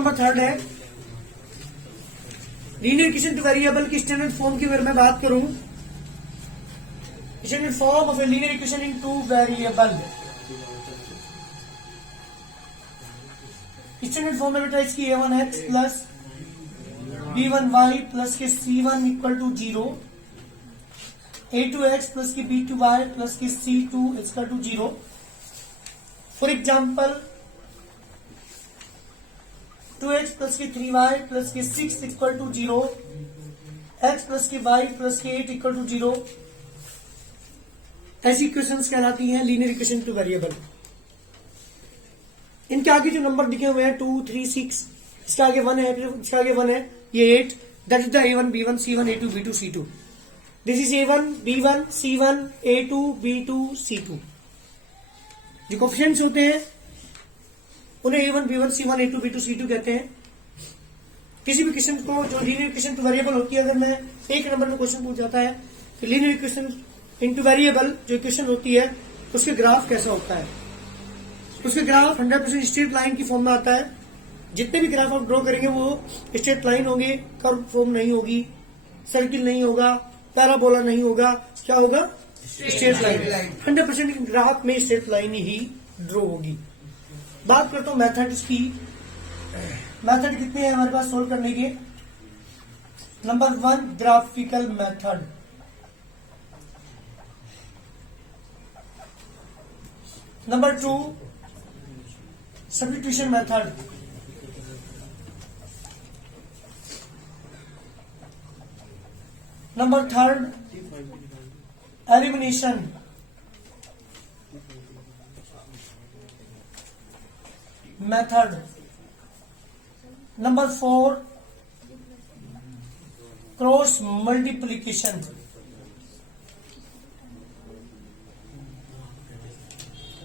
Number third है linear equation two variable की standard form की अगर मैं बात करूं, standard form of a linear equation in two variable, standard form में बेटा इसकी a1x प्लस b1y प्लस के c1 equal to 0, a2x plus की b2y प्लस की c2 equal to 0। For example 2x plus की 3y प्लस की 6 equal to 0, x plus की y plus की 8 इक्वल टू 0, ऐसी इक्वेशंस कहलाती हैं लीनियर इक्वेशन टू वेरिएबल। इनके आगे जो नंबर दिखे हुए हैं 2, 3, 6, इसके आगे 1 है, इसके आगे 1 है, ये 8, that is the a1 b1 c1 a2 b2 c2। This is a1 b1 c1 a2 b2 c2। जो कोफिशिएंट्स होते हैं उन्हें a1 b1 c1 a2 b2 c2 कहते हैं। किसी भी क्वेश्चन को जो लीनियर इक्वेशन टू वेरिएबल होती है, अगर मैं एक नंबर में क्वेश्चन पूछ जाता है कि लीनियर इक्वेशन इनटू वेरिएबल जो इक्वेशन होती है उसके ग्राफ कैसा होता है, उसके ग्राफ 100% स्ट्रेट लाइन की फॉर्म में आता है। जितने भी ग्राफ आप ड्रॉ करेंगे वो स्ट्रेट लाइन होंगे, कर्व फॉर्म नहीं होगी, सर्किल नहीं होगा, पैराबोला नहीं होगा, क्या होगा? Straight line. 100% ग्राफ में स्ट्रेट लाइन ही ड्रॉ होगी। बात करता हूं मेथड्स की। मेथड कितने हैं हमारे पास सोल्व करने के? Number 1 graphical method, number 2 substitution method, number 3 elimination, method, number 4 cross multiplication,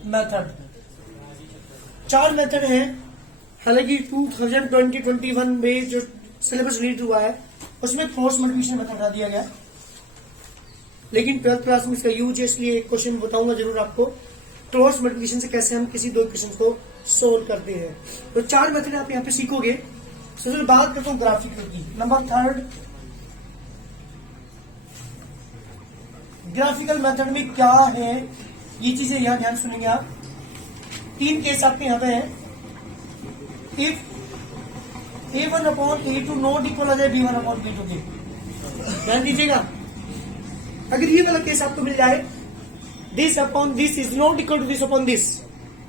method. 4 method हैं। हालांकि 2020-21 में जो सिलेबस रीड हुआ है उसमें क्रॉस मल्टीप्लिकेशन मेथड हटा दिया गया, लेकिन 12th क्लास में इसका यूज है, इसलिए एक क्वेश्चन बताऊंगा जरूर आपको क्रॉस मल्टीप्लिकेशन से कैसे हम किसी दो इक्वेशन को सोल्व करते हैं। तो 4 मेथड आप यहाँ पे सीखोगे। तो बात करता हूँ ग्राफिकल की। नंबर 3 ग्राफिकल मेथड में क्या है, ये चीजें यहां ध्यान सुनेंगे आप। 3 केस आपके यहां पे है। If a1 upon a2 not equal आ जाए b1 अपॉन b2 के, ध्यान दीजिएगा। अगर ये वाला केस आपको मिल जाए, this upon this is not equal to this upon this,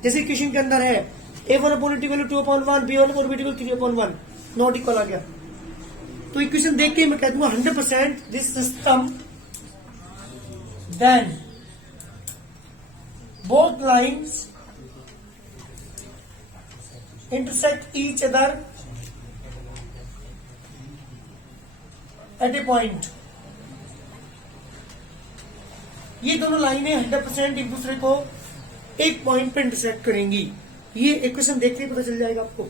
जैसे इक्वेशन के अंदर है a1 upon equal to 2 upon 1, b1 upon b2 3 upon 1, not equal आ गया, तो इक्वेशन देख के मैं कह दूंगा 100% this system, then both lines intersect each other at a point। ये दोनों लाइनें 100% एक दूसरे को एक पॉइंट पे इंटरसेक्ट करेंगी। ये इक्वेशन देख के पता चल जाएगा आपको।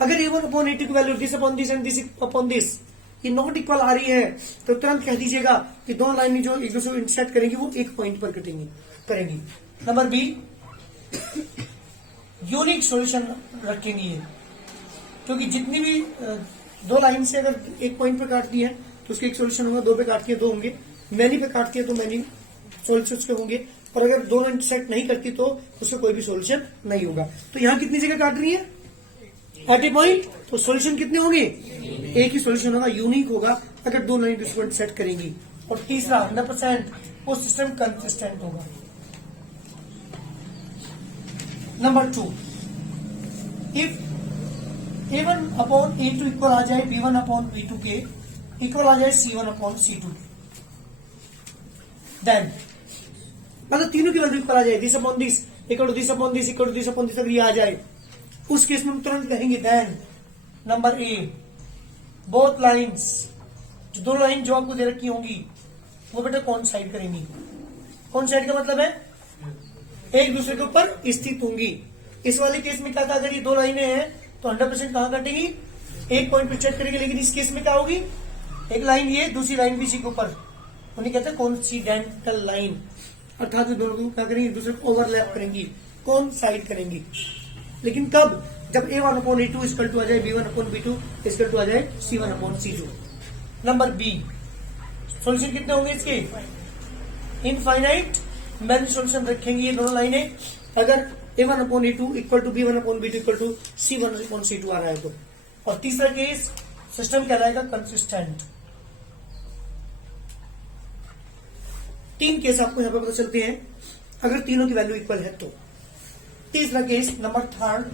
अगर a1 अपॉन a2 की value this upon this and this upon this ये नॉट इक्वल आ रही है, तो तुरंत कह दीजिएगा कि दोनों लाइनें जो एक दूसरे को इंटरसेक्ट करेंगी वो एक पॉइंट पर करेंगी। नंबर बी यूनिक सॉल्यूशन रखेंगी ये, क्योंकि जितनी भी 2 लाइन से अगर एक पॉइंट पे काटती है तो उसके एक सॉल्यूशन होगा, 2 पे काटती है 2 होंगे, मैनी पे काटती है तो मैनी सॉल्यूशंस के होंगे, और अगर दोनों इंटरसेक्ट नहीं करती तो उसका कोई भी सॉल्यूशन नहीं होगा। तो यहाँ कितनी जगह काट रही है? एट ए पॉइंट। तो सॉल्यूशन कितने होंगे? एक ही सॉल्यूशन होगा, यूनिक होगा अगर 2 लाइन को इंटरसेक्ट करेंगी। और तीसरा 100% वो सिस्टम कंसिस्टेंट होगा। Number 2 if a1 upon a2 equal आ जाए b1 अपॉन b2 के, इक्वल आ जाए c1 अपॉन c2, देन मतलब तीनों की वैल्यू इक्वल आ जाए, this upon this equal to this upon this equal to this upon this, अगर ये आ जाए उस केस में हम तुरंत कहेंगे then number A both lines, जो 2 लाइन जो आपको दे रखी होंगी वो बेटा कौन साइड करेंगी? कौन साइड का मतलब है एक दूसरे के ऊपर स्थित होंगी। इस वाले केस में क्या था, अगर ये 2 लाइनें हैं तो 100% कहां काटेंगी? एक पॉइंट पे चेक करेंगे। लेकिन इस केस में क्या होगी, एक लाइन ये, दूसरी लाइन भी इसी के ऊपर, उन्हें कहते हैं कोइंसिडेंटल लाइन, अर्थात दोनों को क्या करेंगे? एक दूसरे को ओवरलैप करेंगी, कौन साइड करेंगी। लेकिन कब? जब A1/A2 इक्वल टू आ जाए B1/B2 इक्वल टू आ जाए C1/C2। नंबर बी, सॉल्यूशन कितने होंगे इसके? इनफाइनाइट मैनी सॉल्यूशन रखेंगे ये दोनों लाइनें, अगर A1/A2 equal to B1/B2 equal to C1/C2 आ रहा है तो। और तीसरा केस सिस्टम कहलाएगा कंसिस्टेंट। 3 केस आपको यहां पर पता चलते हैं अगर तीनों की वैल्यू इक्वल है तो। तीसरा case number third,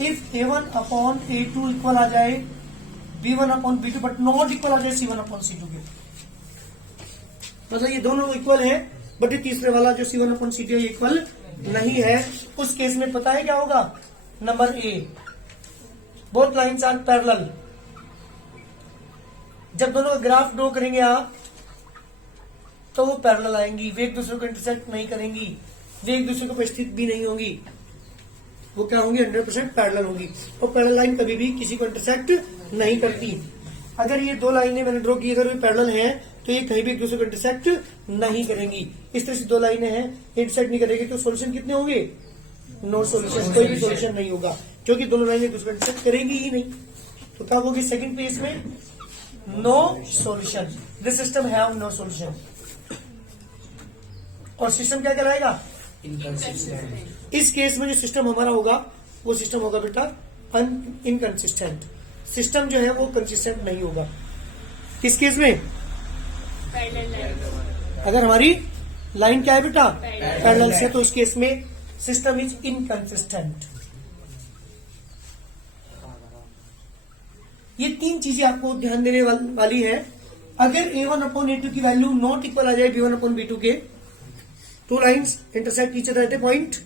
if A1/A2 equal आ जाए B1/B2 बट नॉट इक्वल आ जाए C1/C2 के, मतलब ये दोनों इक्वल है बट ये तीसरे वाला जो C1/C2 ये इक्वल नहीं है, उस केस में पता है क्या होगा? Number A, both lines are parallel. जब दोनों ग्राफ ड्रॉ करेंगे आप तो वो पैरेलल आएंगी, वे एक दूसरे को इंटरसेक्ट नहीं करेंगी, वे एक दूसरे को उपस्थित भी नहीं होंगी, वो क्या होंगी? 100% पैरेलल होंगी। और पैरेलल लाइन कभी भी किसी को इंटरसेक्ट नहीं करती। अगर ये दो लाइनें मैंने ड्रॉ की अगर वे पैरेलल हैं तो ये कहीं भी एक दूसरे को इंटरसेक्ट नहीं करेंगी। इस तरह से दो लाइनें हैं इंटरसेक्ट नहीं करेगी तो सॉल्यूशन कितने होंगे? नो सॉल्यूशन, कोई भी सॉल्यूशन नहीं होगा क्योंकि दोनों लाइनें एक दूसरे को इंटरसेक्ट करेंगी ही नहीं। तो क्या होगी सेकंड पेज में? No solution, this system have no solution. और सिस्टम क्या कहलाएगा? इस केस में जो सिस्टम हमारा होगा वो सिस्टम होगा बेटा इनकंसिस्टेंट। सिस्टम जो है वो कंसिस्टेंट नहीं होगा। किस केस में? अगर हमारी लाइन क्या है बेटा? पैरेलल से, तो उस केस में सिस्टम इज इनकंसिस्टेंट। ये 3 चीजें आपको ध्यान देने वाली है। अगर A1/A2 की वैल्यू नॉट इक्वल आ जाए B1/B2 के, 2 lines intersect each other at A point,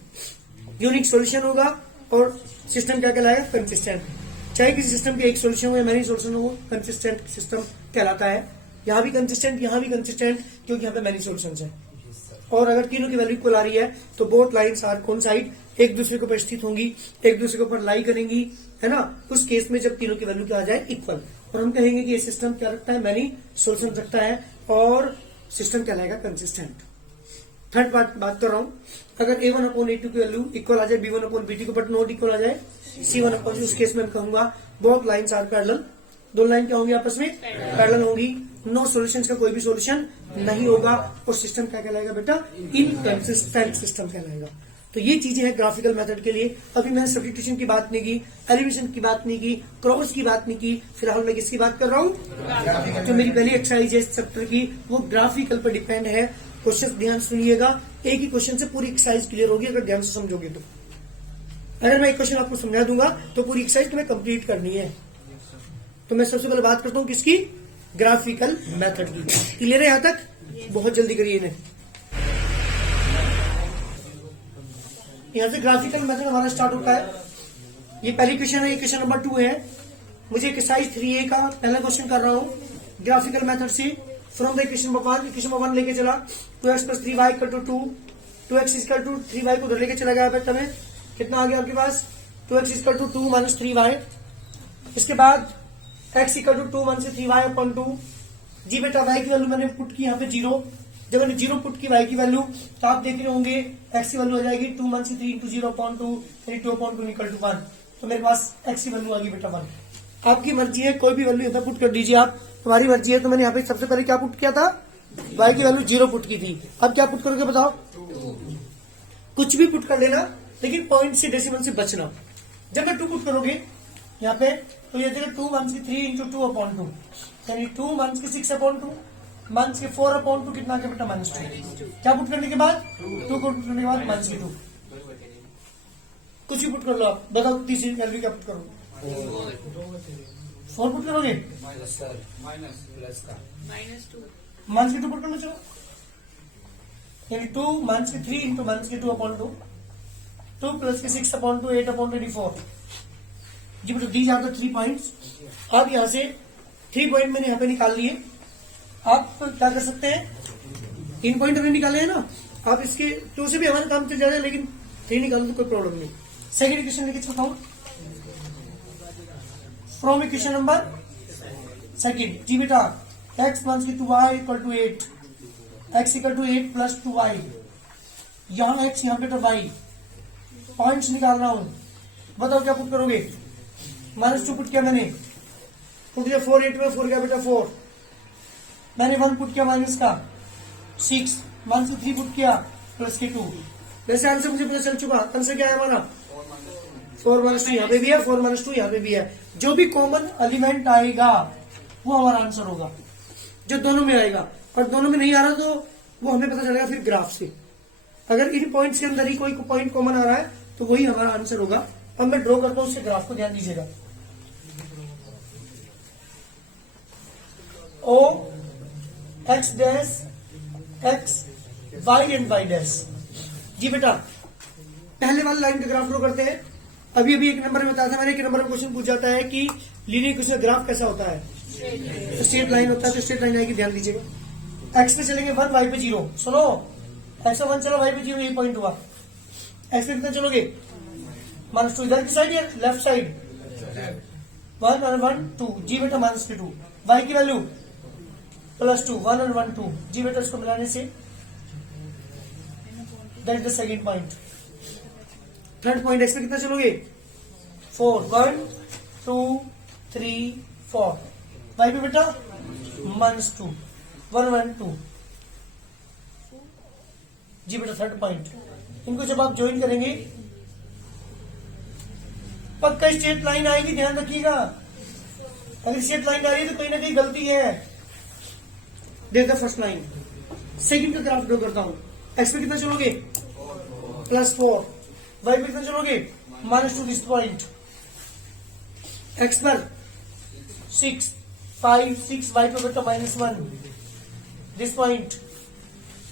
unique solution होगा और सिस्टम क्या कहलाएगा? कंसिस्टेंट। चाहे किसी सिस्टम के एक सॉल्यूशन हो या मैनी सॉल्यूशन हो, कंसिस्टेंट सिस्टम कहलाता है। यहां भी कंसिस्टेंट, यहां भी कंसिस्टेंट, क्योंकि यहां पे मैनी सॉल्यूशंस हैं। और अगर तीनों की वैल्यू इक्वल आ रही है तो बोथ लाइन्स आर कौन साइड, एक दूसरे के ऊपर स्थित होंगी, एक दूसरे के ऊपर लाई करेंगी, है ना। उस केस में जब तीनों की वैल्यू क्या आ जाए? इक्वल, और हम कहेंगे कि ये सिस्टम क्या रखता है? मैनी सॉल्यूशन रखता है और सिस्टम कहलाएगा कंसिस्टेंट। थर्ड बात कर रहा हूं, अगर A1/A2 की वैल्यू इक्वल आ जाए B1/B2 को बट नॉट इक्वल आ जाए C1/C2, उस केस में मैं कहूंगा बोथ लाइन्स आर पैरेलल। दो लाइन क्या होंगी? आपस में पैरेलल होंगी। नो सॉल्यूशंस का कोई भी सॉल्यूशन नहीं होगा और सिस्टम क्या कहलाएगा बेटा? इनकंसिस्टेंट सिस्टम कहलाएगा। तो ये चीजें हैं ग्राफिकल मेथड के लिए। अभी मैंने सब्स्टिट्यूशन की बात नहीं की, एलिवेशन की बात नहीं की, क्रॉस की बात नहीं की, फिलहाल मैं किसकी बात कर रहा हूँ? जो मेरी पहली एक्सरसाइज है इस चैप्टर की वो ग्राफिकल पर डिपेंड है। क्वेश्चन ध्यान सुनिएगा, एक ही क्वेश्चन से पूरी एक्सरसाइज क्लियर होगी अगर ध्यान से समझोगे तो। अगर मैं एक क्वेश्चन आपको समझा दूंगा तो पूरी एक्सरसाइज तुम्हें कंप्लीट करनी है। तो मैं सबसे पहले बात करता हूं किसकी? ग्राफिकल मेथड की। क्लियर है यहां तक? बहुत जल्दी करिए इन्हें। यहां से ग्राफिकल मेथड हमारा स्टार्ट होता है। ये पहली क्वेश्चन है, ये क्वेश्चन नंबर 2 है। मुझे एक्सरसाइज 3A का पहला क्वेश्चन कर रहा हूं ग्राफिकल मेथड से। फ्रॉम द इक्वेशन नंबर 1 लेके चला 2x + 3y = 2, 2x = 3y को उधर लेके चला गया बेटा में, कितना आ गया आपके पास? 2x = 2 - 3y। इसके बाद x = 2 - 3y/2। जी बेटा y की वैल्यू मैंने पुट की यहाँ पे 0। जब मैंने 0 पुट की y की वैल्यू तो आप देख रहे होंगे x की वैल्यू आ जाएगी 2 - 3 × 0/2 यानी 2/2 = 1। तो मेरे पास x की वैल्यू आ गई बेटा 1। आपकी मर्जी है, कोई भी वैल्यू यहाँ पुट कर दीजिए आप, तुम्हारी मर्जी है। तो मैंने यहाँ पे सबसे पहले क्या पुट किया था? y की वैल्यू 0 पुट की थी। अब क्या पुट करोगे बताओ? कुछ भी पुट कर लेना लेकिन पॉइंट से डेसिमल से बचना। जब मैं 2 पुट करोगे यहाँ पे तो ये देखिए 2 - 3 × 2/2 यानी 2 - 6/2 - 4/2 कितना आ गया बेटा? -2। क्या पुट करने के बाद? 2 को पुट करने के बाद -2। कुछ भी पुट कर लो आप, बताओ तीसरी वैल्यू क्या पुट करोगे? 4 पुट करोगे? -2 पुट करना। चलो यानी 2 - 3 × -2/2 2 + 6/2 8/24। जी बेटा दीज आर द 3 पॉइंट्स। अब यहां से 3 पॉइंट मैंने यहां पे निकाल लिए। आप क्या कर सकते हैं? 3 पॉइंट हमने निकाले हैं ना, आप इसके 2 से भी हमारा काम चल जाएगा लेकिन 3 निकालो तो कोई प्रॉब्लम नहीं। सेकेंड इक्वेशन लेके चलता हूं फ्रॉम इक्वेशन नंबर 2। जी बेटा x = 2y = 8, x = 8 + 2y, यहां x यहां बेटा y। पॉइंट्स निकाल रहा हूं बताओ क्या पुट करोगे? -2 पुट किया मैंने, तो 4 8 में 4 गया बेटा 4, मैंने 1 पुट किया माइनस का 6, -3 पुट किया प्लस के 2। वैसे आंसर मुझे पता चल चुका, आंसर क्या है हमारा 4 -2 यहाँ पे भी है, 4 -2 यहाँ पे भी है। जो भी कॉमन एलिमेंट आएगा वो हमारा आंसर होगा, जो दोनों में आएगा। और दोनों में नहीं आ रहा तो वो हमें पता चलेगा फिर ग्राफ से। अगर इन पॉइंट्स के अंदर ही कोई पॉइंट कॉमन आ रहा है तो वही हमारा आंसर होगा। अब मैं ड्रॉ करता हूं उससे ग्राफ को, ध्यान दीजिएगा। O x dash x y and y dash. जी बेटा, पहले वाली लाइन का ग्राफ ड्रॉ करते हैं। अभी अभी एक नंबर में बताया था मैंने, एक नंबर में क्वेश्चन पूछ जाता है कि लीनियर इक्वेशन का ग्राफ कैसा होता है, स्ट्रेट लाइन होता है। तो स्ट्रेट लाइन आएगी, ध्यान दीजिएगा। x पे चलेंगे 1, y पे 0। सुनो, x पे 1 चला, y पे 0, यही पॉइंट हुआ। x पे कितना चलोगे? -2। इधर की साइड या लेफ्ट साइड? 1 और 1 2। जी बेटा -2। y की वैल्यू +2, 1 और 1 2। जी बेटा, इसको मिलाने say that is the second point. Third point, x पे कितना चलोगे? 4, 1 2 3 4। y पे बेटा -2, 1 1 2। जी बेटा, थर्ड पॉइंट। इनको जब आप ज्वाइन करेंगे पक्का स्ट्रेट लाइन आएगी, ध्यान रखिएगा। अगर स्ट्रेट लाइन आ रही है तो कहीं ना कहीं गलती है। देखो फर्स्ट लाइन, सेकंड का ग्राफ ड्रॉ करता हूं। x पे कितना चलोगे? +4। y पे कितना चलोगे? -2 दिस पॉइंट। x पर 6 5 6, y पे बेटा -1 दिस पॉइंट।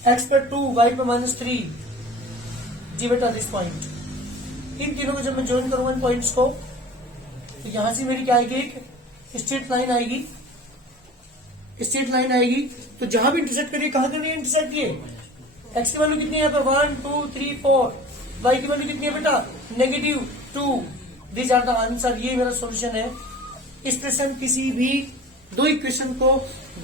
x पर 2, y पे -3। जी बेटा, दिस पॉइंट। इन तीनों को जब मैं ज्वाइन करूंगा इन पॉइंट्स को, तो यहां से मेरी क्या आएगी? एक स्ट्रेट लाइन आएगी। स्ट्रेट लाइन आएगी तो जहां भी इंटरसेक्ट करिए, कहां करिए इंटरसेक्ट? ये x की वैल्यू कितनी है यहाँ पे? 1 2 3 4। y की वैल्यू कितनी है बेटा? -2। This are the answer. ये मेरा सॉल्यूशन है। इस तरह से हम किसी भी दो इक्वेशन को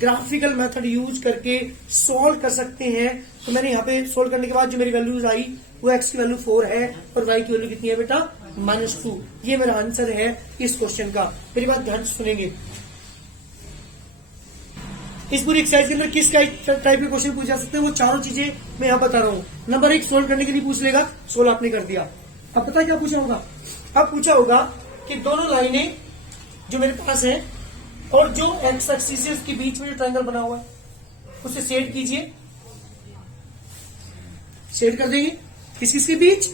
ग्राफिकल मेथड यूज करके सॉल्व कर सकते हैं। तो मैंने यहाँ पे सॉल्व करने के बाद जो मेरी वैल्यूज आई वो x की वैल्यू 4 है और y की वैल्यू कितनी है बेटा? -2। ये मेरा आंसर है इस क्वेश्चन का। मेरी बात ध्यान से सुनेंगे। इस पूरी एक्सरसाइज के अंदर किस टाइप के क्वेश्चन पूछ जा सकते हैं वो चारों चीजें मैं यहाँ बता रहा हूँ। नंबर 1, सोल्व करने के लिए पूछ लेगा, सोल्व आपने कर दिया। अब पता है क्या पूछा होगा? अब पूछा होगा कि दोनों लाइनें जो मेरे पास है और जो एक्स एक्सिस के बीच में जो ट्रायंगल बना हुआ है उसे सेट कीजिए। सेट कर देंगे किसके बीच?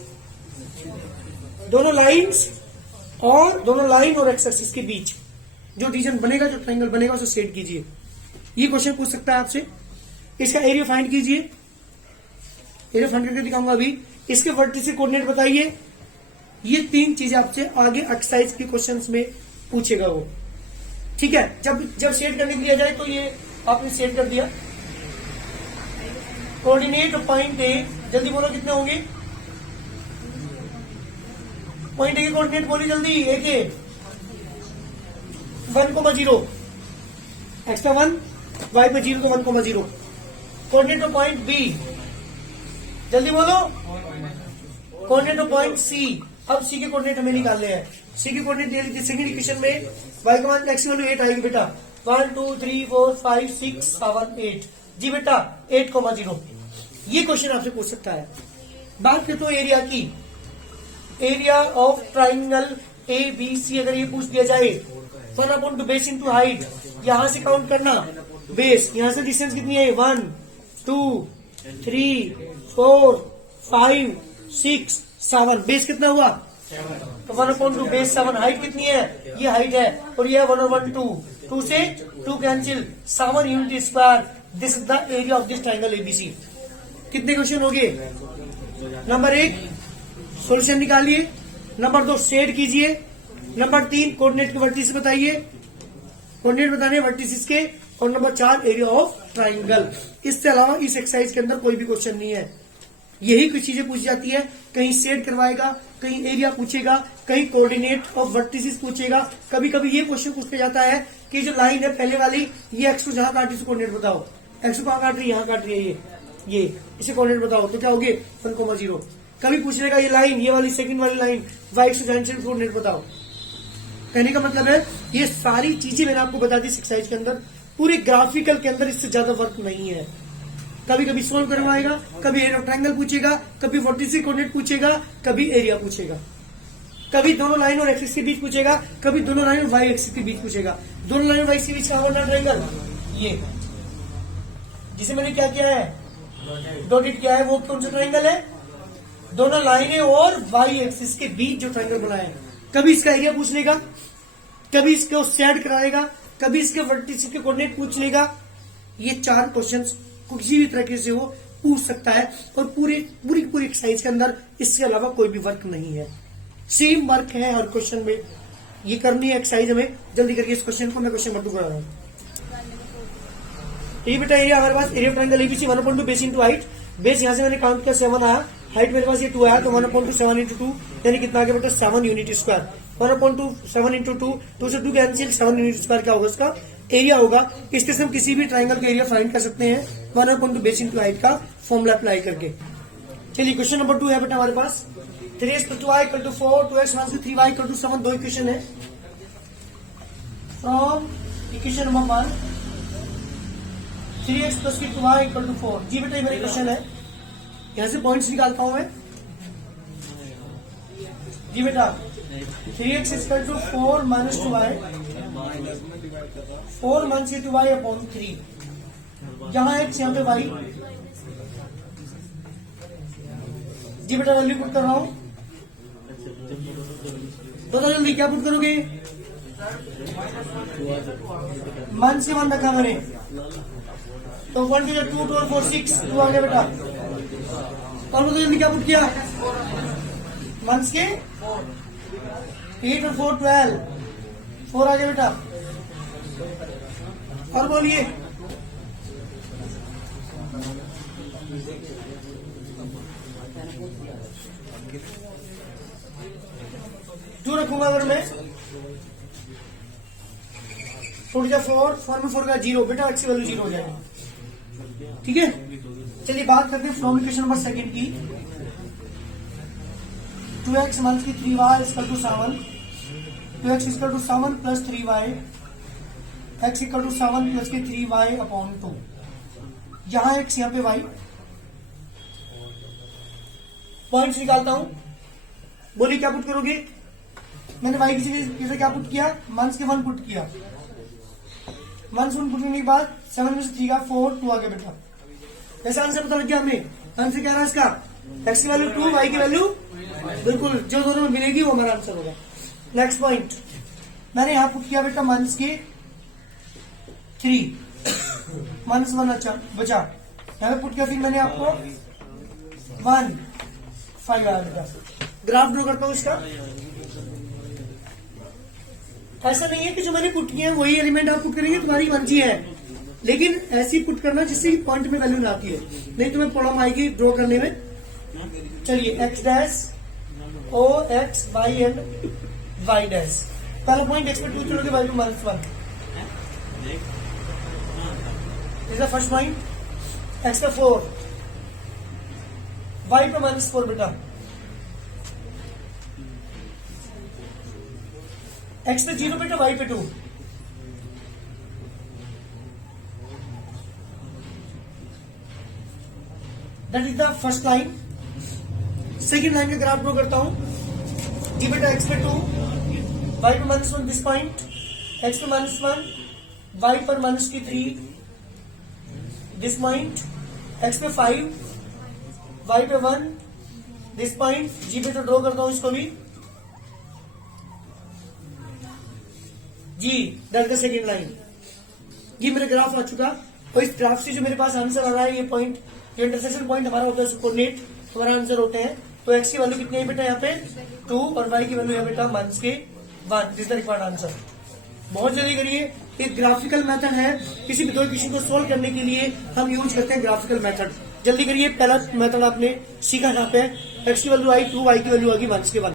दोनों लाइंस और दोनों लाइन और एक्स एक्सिस के बीच जो रीजन बनेगा, जो ट्रायंगल बनेगा उसे सेट कीजिए। ये क्वेश्चन पूछ सकता है आपसे। इसका एरिया फाइंड कीजिए। एरिया फाइंड करके दिखाऊंगा अभी। इसके वर्टिकल कोऑर्डिनेट बताइए। ये 3 चीजें आपसे आगे एक्सरसाइज के क्वेश्चंस में पूछेगा वो। ठीक है, जब सेट करने दिया जाए तो ये आपने सेट कर दिया। कोऑर्डिनेट पॉइंट ए, जल्दी बोलो कितने होंगे? पॉइंट ए के कोऑर्डिनेट बोली जल्दी। ए के 1,0, एक्स का 1, y पे 0 तो 1,0। कोऑर्डिनेट ऑफ पॉइंट बी, जल्दी बोलो। Coordinate of point C. अब सी के कोऑर्डिनेट हमें निकालने हैं। सी के कोऑर्डिनेट दे लीजिए सेकंड इक्वेशन में। y का मान x की वैल्यू 8 आएगी बेटा। 1 2 3 4 5 6 7 8। जी बेटा 8,0। ये क्वेश्चन आपसे पूछ सकता है। बात करते हो एरिया की। Area of triangle A B C अगर ये पूछ दिया जाए, 1/2 बेस इंटू हाइट। यहां से काउंट करना बेस, यहां से डिस्टेंस कितनी है? 1 2 3 4 5 6 7। बेस कितना हुआ? तो 1/2 बेस 7। हाइट कितनी है? ये हाइट है और ये 1 और 1 2। 2 से 2 cancel, 7 unit square. This is the area of this triangle ABC. कितने क्वेश्चन हो गए? नंबर 1 सोल्यूशन निकालिए। नंबर 2 सेट कीजिए। नंबर 3 कोऑर्डिनेट के वर्टिसेस बताइए। कोऑर्डिनेट बताने वर्टिसेस के। और नंबर 4 एरिया ऑफ ट्राइंगल। इससे अलावा इस एक्सरसाइज के अंदर कोई भी क्वेश्चन नहीं है। यही कुछ चीजें पूछी जाती है। कहीं सेट करवाएगा, कहीं एरिया पूछेगा, कहीं कोऑर्डिनेट ऑफ वर्टिसेस पूछेगा। कभी कभी ये क्वेश्चन पूछा जाता है कि जो लाइन है पहले वाली, ये एक्स को जहां काट रही है कोऑर्डिनेट बताओ। एक्स को कहां काट रही है? यहां काट रही है ये इसे कोऑर्डिनेट बताओ। तो क्या होगे? 1,0। कभी पूछ लेगा ये लाइन, ये वाली सेकंड वाली line, y axis tangent coordinate बताओ। कहने का मतलब है ये सारी चीजें मैंने आपको बता दी एक्सरसाइज के अंदर, पूरे ग्राफिकल के अंदर इससे ज्यादा वर्क नहीं है। कभी कभी सोल्व करवाएगा, कभी एरिया ऑफ ट्रायंगल पूछेगा, कभी वर्टिकल कोऑर्डिनेट पूछेगा, कभी एरिया पूछेगा, कभी दोनों लाइन और एक्सिस के बीच पूछेगा, कभी दोनों लाइन और वाई एक्सिस के बीच पूछेगा। दोनों लाइन और वाई के बीच का बना ट्रायंगल ये, जिसे मैंने क्या किया है, डॉटेड किया है, वो कौन सा ट्रायंगल है, दोनों लाइनें और वाई एक्सिस के बीच जो ट्रायंगल बनाया है। कभी इसका एरिया पूछ लेगा, कभी इसको सेट कराएगा, कभी इसके वर्टिकल के कोऑर्डिनेट पूछ लेगा। ये 4 क्वेश्चंस किसी भी तरीके से वो पूछ सकता है, और पूरी एक्सरसाइज के अंदर इसके अलावा कोई भी वर्क नहीं है। सेम वर्क है हर क्वेश्चन में, ये करनी है एक्सरसाइज हमें। जल्दी करके इस क्वेश्चन को मैं क्वेश्चन नंबर 2 करा रहा हूँ। ये बेटा एरिया हमारे पास, area triangle ABC 1/2 base into height. Base यहाँ से मैंने काउंट किया 7 आया, हाइट मेरे पास ये 2 आया, तो 1/2 7 इंटू 2 यानी कितना आ गया बेटा 7 यूनिट स्क्वायर। 1/2 7 इंटू 2 से 2 कैंसिल, 7 यूनिट स्क्वायर क्या होगा इसका एरिया होगा। इसके से हम किसी भी ट्रायंगल का एरिया फाइंड कर सकते हैं 1/2 बेस इंटू हाइट का फॉर्मूला अप्लाई करके। चलिए क्वेश्चन नंबर 2 है बेटा हमारे पास, 3x + 2y = 4, 2x - 3y = 7। 2 equation है from equation number 1, 3x + 2y = 4। जी बेटा ये मेरा क्वेश्चन है, यहां से पॉइंट्स निकालता हूं मैं। जी बेटा 3x = 4 - 2y, 4 - 2y/3, जहां x यहाँ पे y। जी बेटा वैल्यू पुट कर रहा हूं, बताओ जल्दी क्या पुट करोगे। 1 से 1 रखा मैंने, तो 1 2 2 2 4 6 2 आ गया बेटा। और बताओ जल्दी क्या पुट किया, 1 के 8 और 4 12, 4 आ गया बेटा। और बोलिए 2 रखूंगा अगर मैं, 4 4 4 में 4 का 0 बेटा, एक्स की वैल्यू 0 हो जाएगी। ठीक है, चलिए बात करते हैं फ्रॉम इक्वेशन नंबर 2 की। 2x - 3y = 7, 2x = 7 + 3y, x = 7 + 3y/2, जहां x यहाँ पे y। पॉइंट्स निकालता हूं, बोलिए क्या पुट करोगे। मैंने y की जगह क्या पुट किया, 1 के 1 पुट किया, 1 से 1 पुट करने के बाद 7 में से 3 का 4 2 आ गया बेटा। ऐसा आंसर पता लग गया हमें। आंसर क्या रहा इसका, x की वैल्यू 2, y की वैल्यू बिल्कुल जो दोनों में मिलेगी वो हमारा आंसर होगा। नेक्स्ट पॉइंट मैंने यहाँ पुट किया बेटा -3, -1 अच्छा बचा, यहाँ पे पुट किया, फिर मैंने आपको 1 5 आया बेटा। ग्राफ ड्रॉ करता हूं इसका। ऐसा नहीं है कि जो मैंने पुट किया है वही एलिमेंट आप पुट करेंगे, तुम्हारी मर्जी है, लेकिन ऐसी पुट करना जिससे पॉइंट में वैल्यू लाती है, नहीं तुम्हें प्रॉब्लम आएगी ड्रॉ करने में। चलिए x dash O x y and y dash. पहला पॉइंट x पे 2 चलोगे, value -1 is the first point. x पे 4, y पे -4 बेटा। x पे 0 बेटा, y पे 2। That is the first line. Second line का ग्राफ ड्रॉ करता हूं। जी बेटा x पे 2, y पे -1 दिस पॉइंट, x पे -1, y पर -3 दिस पॉइंट, x पे 5, y पे 1 दिस पॉइंट। जी बेटा ड्रॉ करता हूं इसको भी। जी दैट द सेकेंड लाइन। ये मेरा ग्राफ आ चुका, और इस ग्राफ से जो मेरे पास आंसर आ रहा है, ये पॉइंट, ये इंटरसेक्शन पॉइंट हमारा होता है कोऑर्डिनेट, हमारा आंसर होते हैं। तो x की वैल्यू कितनी है बेटा यहाँ पे 2, और y की वैल्यू है बेटा -1। This the required answer. बहुत जल्दी करिए, एक ग्राफिकल मेथड है, किसी भी दो इक्वेशन को सोल्व करने के लिए हम यूज करते हैं ग्राफिकल मेथड। जल्दी करिए, पहला मेथड आपने सीखा यहाँ पे, x की वैल्यू आई 2, y की वैल्यू होगी 1 के 1।